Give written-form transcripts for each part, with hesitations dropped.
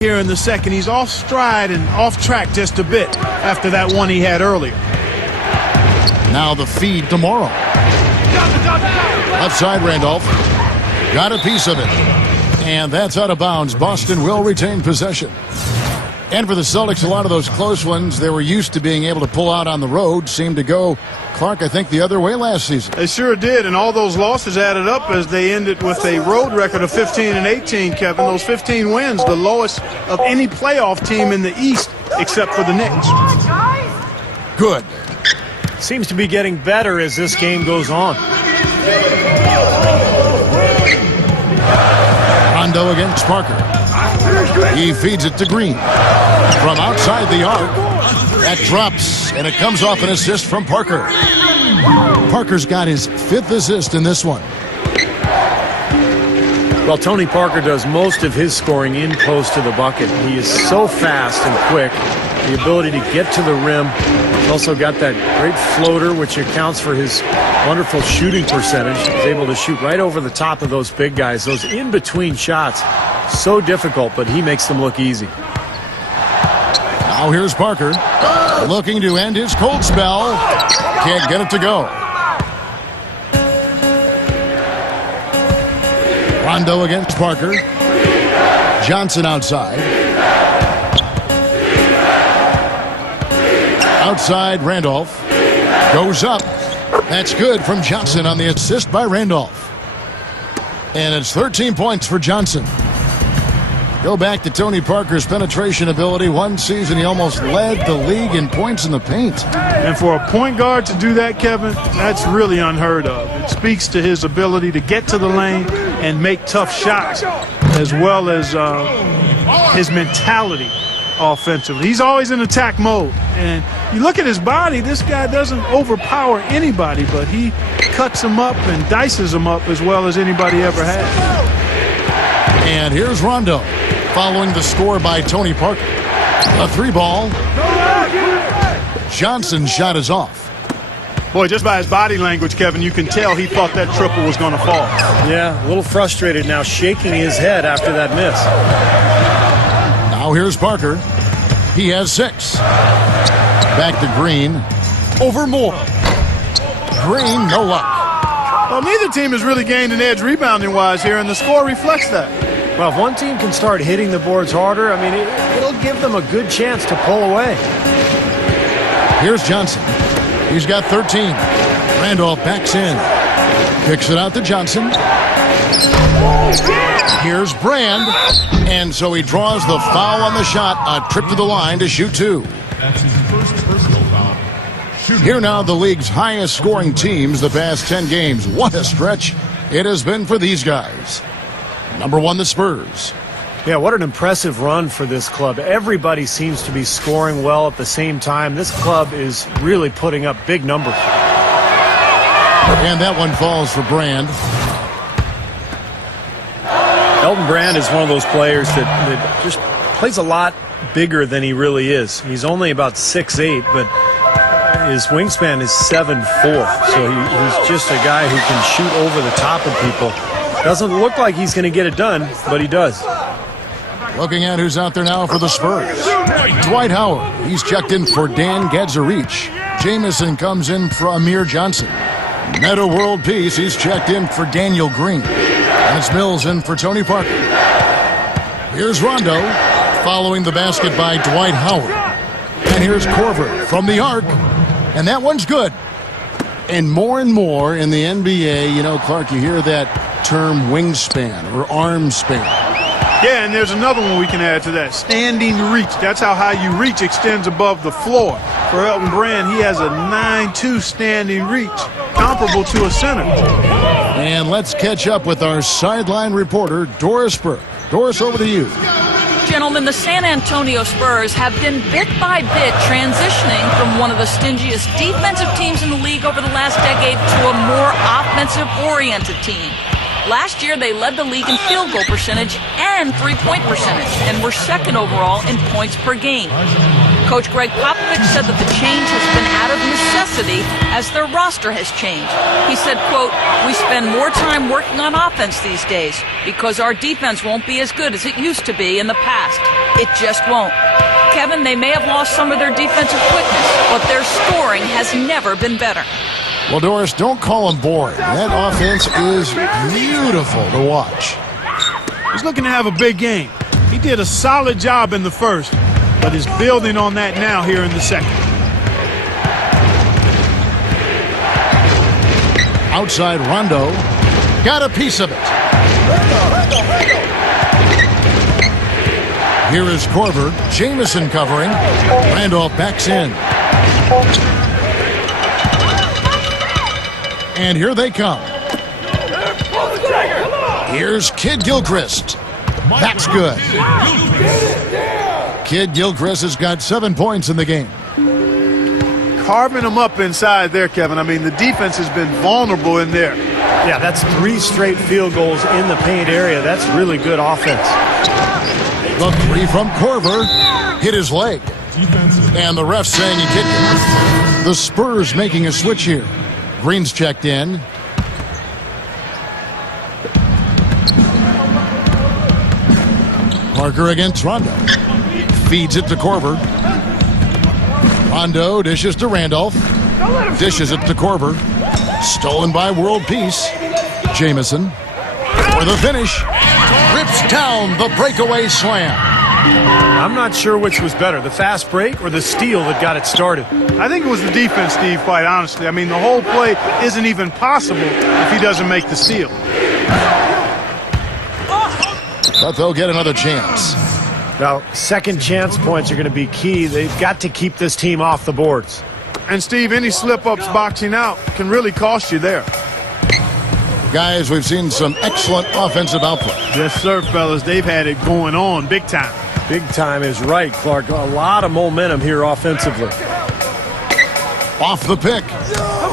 Here in the second, he's off stride and off track just a bit after that one he had earlier. Now the feed tomorrow. Left side, Randolph. Got a piece of it. And that's out of bounds. Boston will retain possession. And for the Celtics, a lot of those close ones they were used to being able to pull out on the road seemed to go, Clark, I think, the other way last season. They sure did, and all those losses added up as they ended with a road record of 15-18, Kevin. Those 15 wins, the lowest of any playoff team in the East except for the Knicks. Good. Seems to be getting better as this game goes on. Rondo against Parker. He feeds it to Green. From outside the arc, that drops, and it comes off an assist from Parker. Parker's got his 5th assist in this one. Well, Tony Parker does most of his scoring in close to the bucket. He is so fast and quick. The ability to get to the rim. He's also got that great floater, which accounts for his wonderful shooting percentage. He's able to shoot right over the top of those big guys. Those in-between shots, so difficult, but he makes them look easy. Now here's Parker, looking to end his cold spell. Can't get it to go. Rondo against Parker. Johnson outside. Outside, Randolph. Goes up. That's good from Johnson on the assist by Randolph. And it's 13 points for Johnson. Go back to Tony Parker's penetration ability. One season, he almost led the league in points in the paint. And for a point guard to do that, Kevin, that's really unheard of. It speaks to his ability to get to the lane and make tough shots, as well as his mentality offensively. He's always in attack mode. And you look at his body, this guy doesn't overpower anybody, but he cuts him up and dices him up as well as anybody ever has. And here's Rondo, following the score by Tony Parker. A 3-ball. Johnson's shot is off. Boy, just by his body language, Kevin, you can tell he thought that triple was going to fall. Yeah, a little frustrated now, shaking his head after that miss. Now here's Parker. He has 6. Back to Green. Over Moore. Green, no luck. Well, neither team has really gained an edge rebounding-wise here, and the score reflects that. Well, if one team can start hitting the boards harder, I mean, it'll give them a good chance to pull away. Here's Johnson. He's got 13. Randolph backs in. Kicks it out to Johnson. Here's Brand. And so he draws the foul on the shot. A trip to the line to shoot 2. That's his first personal foul. Here now the league's highest scoring teams the past 10 games. What a stretch it has been for these guys. Number 1, the Spurs. Yeah, what an impressive run for this club. Everybody seems to be scoring well at the same time. This club is really putting up big numbers. And that one falls for Brand. Elton Brand is one of those players that just plays a lot bigger than he really is. He's only about 6'8", but his wingspan is 7'4", so he's just a guy who can shoot over the top of people. Doesn't look like he's going to get it done, but he does. Looking at who's out there now for the Spurs. Dwight Howard. He's checked in for Dan Gadzarich. Jamison comes in for Amir Johnson. Meta World Peace. He's checked in for Daniel Green. And it's Mills in for Tony Parker. Here's Rondo following the basket by Dwight Howard. And here's Korver from the arc. And that one's good. And more in the NBA, you know, Clark, you hear that term wingspan or arm span. Yeah, and there's another one we can add to that. Standing reach. That's how high you reach extends above the floor. For Elton Brand, he has a 9'2" standing reach, comparable to a center. And let's catch up with our sideline reporter, Doris Burke. Doris, over to you. Gentlemen, the San Antonio Spurs have been bit by bit transitioning from one of the stingiest defensive teams in the league over the last decade to a more offensive-oriented team. Last year, they led the league in field goal percentage and three-point percentage, and were second overall in points per game. Coach Greg Popovich said that the change has been out of necessity as their roster has changed. He said, quote, "We spend more time working on offense these days because our defense won't be as good as it used to be in the past. It just won't." Kevin, they may have lost some of their defensive quickness, but their scoring has never been better. Well, Doris, don't call him boring. That offense is beautiful to watch. He's looking to have a big game. He did a solid job in the first, but is building on that now here in the second. Outside Rondo. Got a piece of it. Here is Korver. Jamison covering. Randolph backs in. And here they come. Here's Kid Gilchrist. That's good. Kid Gilchrist has got 7 points in the game. Carving them up inside there, Kevin. I mean, the defense has been vulnerable in there. Yeah, that's 3 straight field goals in the paint area. That's really good offense. The three from Korver hit his leg. And the ref saying he kicked it. The Spurs making a switch here. Green's checked in. Parker against Rondo. Feeds it to Korver. Rondo dishes to Randolph. Dishes it to Korver. Stolen by World Peace. Jamison. For the finish. Rips down the breakaway slam. I'm not sure which was better, the fast break or the steal that got it started. I think it was the defense, Steve, quite honestly. I mean, the whole play isn't even possible if he doesn't make the steal. But they'll get another chance. Now, second chance points are going to be key. They've got to keep this team off the boards. And, Steve, any slip-ups boxing out can really cost you there. Guys, we've seen some excellent offensive output. Yes, sir, fellas. They've had it going on big time. Big time is right, Clark. A lot of momentum here offensively. Off the pick.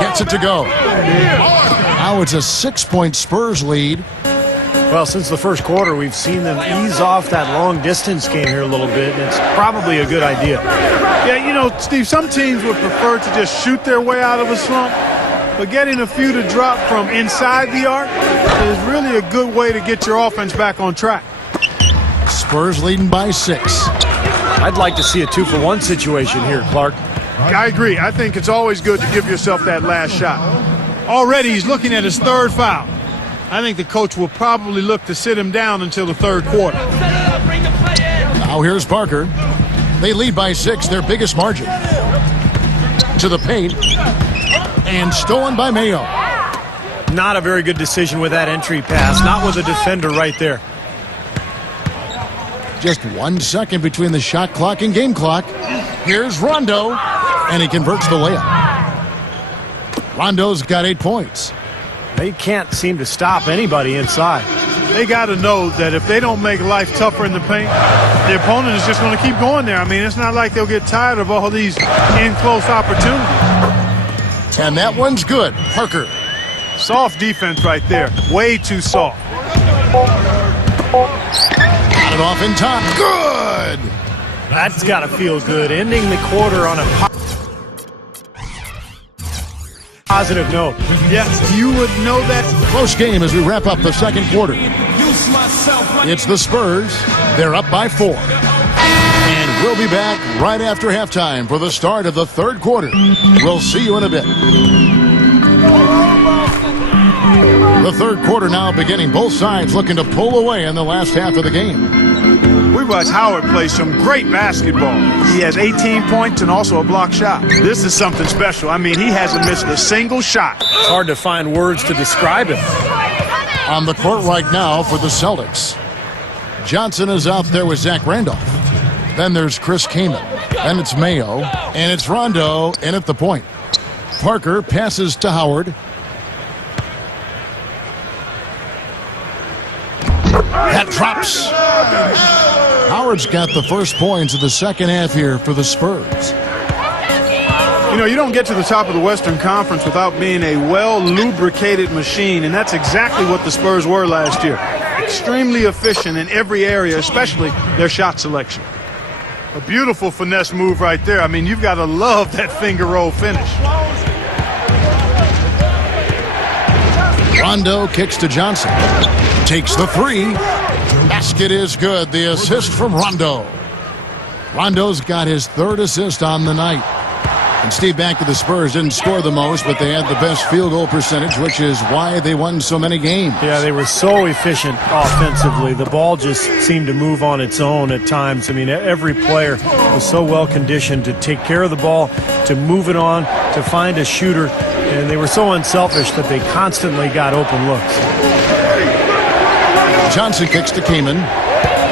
Gets it to go. Now it's a 6-point Spurs lead. Well, since the first quarter, we've seen them ease off that long-distance game here a little bit, and it's probably a good idea. Yeah, you know, Steve, some teams would prefer to just shoot their way out of a slump, but getting a few to drop from inside the arc is really a good way to get your offense back on track. Spurs leading by 6. I'd like to see a 2-for-1 situation here, Clark. I agree. I think it's always good to give yourself that last shot. Already he's looking at his third foul. I think the coach will probably look to sit him down until the third quarter. Now here's Parker. They lead by 6, their biggest margin. To the paint. And stolen by Mayo. Not a very good decision with that entry pass. Not with a defender right there. Just 1 second between the shot clock and game clock. Here's Rondo. And he converts the layup. Rondo's got 8 points. They can't seem to stop anybody inside. They got to know that if they don't make life tougher in the paint, the opponent is just going to keep going there. I mean, it's not like they'll get tired of all these in-close opportunities. And that one's good. Parker. Soft defense right there. Way too soft. Got it off in time. Good! That's got to feel good. Ending the quarter on a positive note. Yes, you would know that. Close game as we wrap up the second quarter. It's the Spurs. They're up by 4. And we'll be back right after halftime for the start of the third quarter. We'll see you in a bit. The third quarter now beginning. Both sides looking to pull away in the last half of the game. We watched Howard play some great basketball. He has 18 points and also a block shot. This is something special. I mean, he hasn't missed a single shot. It's hard to find words to describe him. On the court right now for the Celtics. Johnson is out there with Zach Randolph. Then there's Chris Kaman. Then it's Mayo. And it's Rondo in at the point. Parker passes to Howard. That drops. Howard's got the first points of the second half here for the Spurs. You know, you don't get to the top of the Western Conference without being a well-lubricated machine, and that's exactly what the Spurs were last year. Extremely efficient in every area, especially their shot selection. A beautiful finesse move right there. I mean, you've got to love that finger roll finish. Rondo kicks to Johnson. Takes the three. Basket is good. The assist from Rondo. Rondo's got his third assist on the night. And Steve, back to the Spurs, didn't score the most, but they had the best field goal percentage, which is why they won so many games. Yeah, they were so efficient offensively. The ball just seemed to move on its own at times. I mean, every player was so well conditioned to take care of the ball, to move it on, to find a shooter, and they were so unselfish that they constantly got open looks. Johnson kicks to Kaman.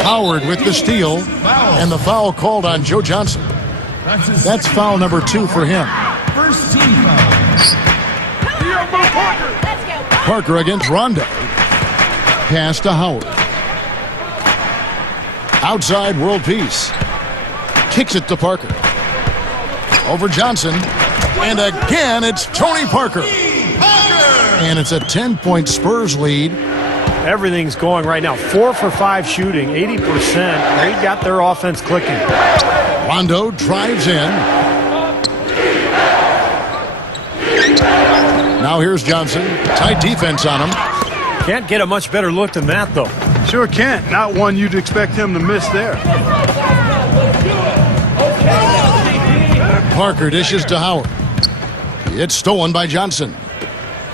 Howard with the steal, and the foul called on Joe Johnson. That's foul number 2 for him. First team foul. Parker against Rondo. Pass to Howard. Outside, world peace. Kicks it to Parker. Over Johnson. And again, it's Tony Parker. And it's a 10-point Spurs lead. Everything's going right now. 4 for 5 shooting, 80%. They got their offense clicking. Rondo drives in. Now here's Johnson. Tight defense on him. Can't get a much better look than that, though. Sure can't. Not one you'd expect him to miss there. Parker dishes to Howard. It's stolen by Johnson.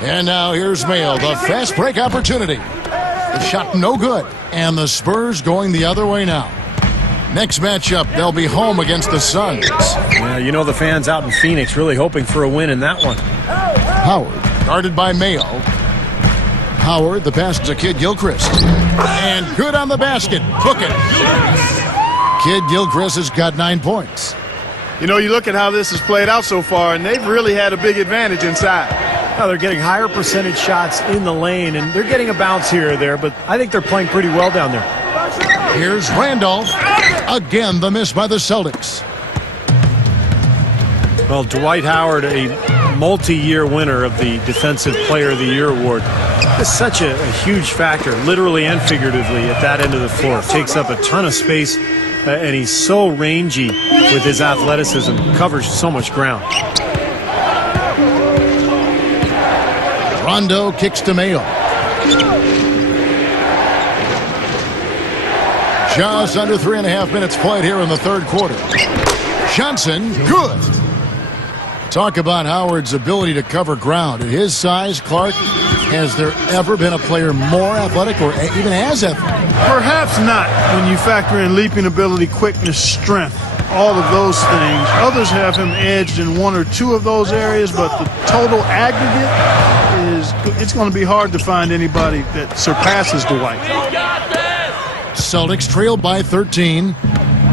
And now here's Mayo. The fast break opportunity. The shot no good. And the Spurs going the other way now. Next matchup, they'll be home against the Suns. Yeah, you know the fans out in Phoenix really hoping for a win in that one. Howard, guarded by Mayo. Howard, the pass to Kid Gilchrist. And good on the basket. Book it. Kid Gilchrist has got 9 points. You know, you look at how this has played out so far, and they've really had a big advantage inside. Now they're getting higher percentage shots in the lane, and they're getting a bounce here or there, but I think they're playing pretty well down there. Here's Randolph. Again, the miss by the Celtics. Well, Dwight Howard, a multi-year winner of the Defensive Player of the Year award, is such a huge factor, literally and figuratively, at that end of the floor. Takes up a ton of space, and he's so rangy with his athleticism, covers so much ground. Rondo kicks to Mayo. Just under 3.5 minutes played here in the third quarter. Johnson, good. Talk about Howard's ability to cover ground. At his size, Clark, has there ever been a player more athletic or even as athletic? Perhaps not when you factor in leaping ability, quickness, strength, all of those things. Others have him edged in 1 or 2 of those areas, but the total aggregate it's going to be hard to find anybody that surpasses Dwight. Celtics trailed by 13.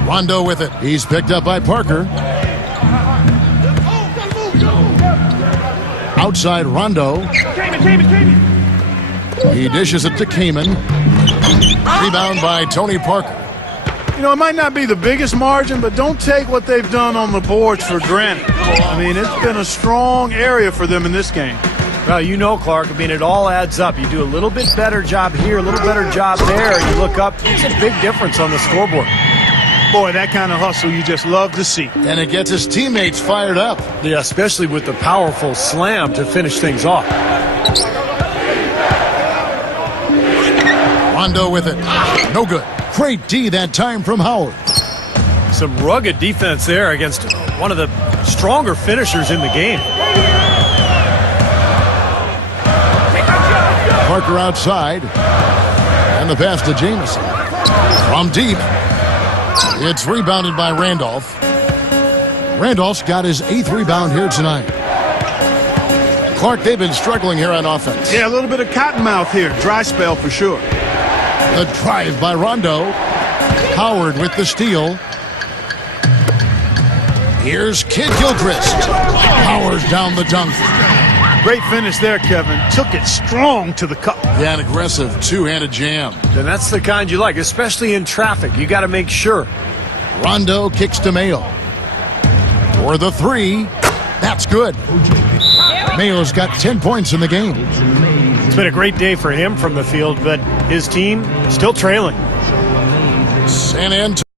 Rondo with it. He's picked up by Parker. Outside Rondo. He dishes it to Kaman. Rebound by Tony Parker. You know, it might not be the biggest margin, but don't take what they've done on the boards for granted. I mean, it's been a strong area for them in this game. Well, you know, Clark, I mean, it all adds up. You do a little bit better job here, a little better job there. You look up, it's a big difference on the scoreboard. Boy, that kind of hustle you just love to see. And it gets his teammates fired up. Yeah, especially with the powerful slam to finish things off. Rondo with it. No good. Great D that time from Howard. Some rugged defense there against one of the stronger finishers in the game. Parker outside. And the pass to Jamison. From deep. It's rebounded by Randolph. Randolph's got his 8th rebound here tonight. Clark, they've been struggling here on offense. Yeah, a little bit of cottonmouth here. Dry spell for sure. The drive by Rondo. Howard with the steal. Here's Kid Gilchrist. Howard down the dunk. Great finish there, Kevin. Took it strong to the cup. Yeah, an aggressive two-handed jam. And that's the kind you like, especially in traffic. You got to make sure. Rondo kicks to Mayo. For the 3. That's good. Mayo's got 10 points in the game. It's been a great day for him from the field, but his team still trailing. San Antonio.